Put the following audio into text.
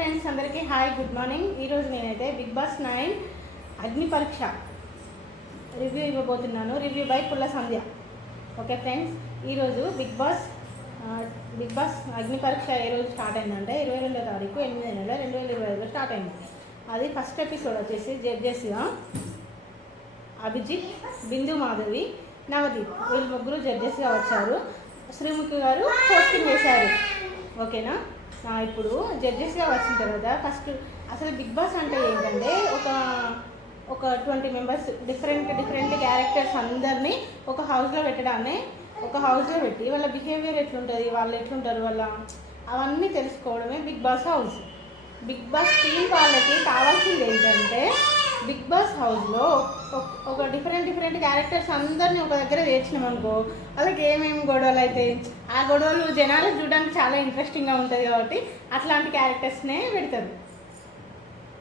Friends అందరికీ hi good morning. ఈరోజు నేనైతే బిగ్ బాస్ 9 అగ్ని పరీక్ష రివ్యూ ఇవ్వబోతున్నాను. రివ్యూ బై పుల్ల సంధ్య. ఓకే ఫ్రెండ్స్, ఈరోజు బిగ్ బాస్ అగ్ని పరీక్ష ఏ రోజు స్టార్ట్ అయిందంటే 22వ తారీఖు 8వ నెల 2025లో స్టార్ట్ అయింది. అది ఫస్ట్ ఎపిసోడ్ వచ్చేసి జడ్జెస్గా అభిజిత్, బిందు మాధవి, నవదీప్ వీళ్ళు ముగ్గురు జడ్జెస్గా వచ్చారు. శ్రీముఖి గారు పోస్టింగ్ చేశారు. ఓకేనా, ఇప్పుడు జడ్జెస్గా వచ్చిన తర్వాత ఫస్ట్ అసలు బిగ్ బాస్ అంటే ఏంటంటే ఒక 20 మెంబర్స్ డిఫరెంట్ క్యారెక్టర్స్ అందరినీ ఒక హౌస్లో పెట్టడాన్ని పెట్టి వాళ్ళ బిహేవియర్ ఎట్లుంటుంది, వాళ్ళు ఎట్లుంటారు, అవన్నీ తెలుసుకోవడమే Bigg Boss house. Bigg Boss team వాళ్ళకి కావాల్సింది ఏంటంటే బిగ్ బాస్ హౌస్లో ఒక డిఫరెంట్ క్యారెక్టర్స్ అందరినీ ఒక దగ్గర చేర్చినాం అనుకో, వాళ్ళకి ఏమేమి గొడవలు అవుతాయి, ఆ గొడవలు జనాలకు చూడడానికి చాలా ఇంట్రెస్టింగ్గా ఉంటుంది. కాబట్టి అట్లాంటి క్యారెక్టర్స్నే పెడతారు.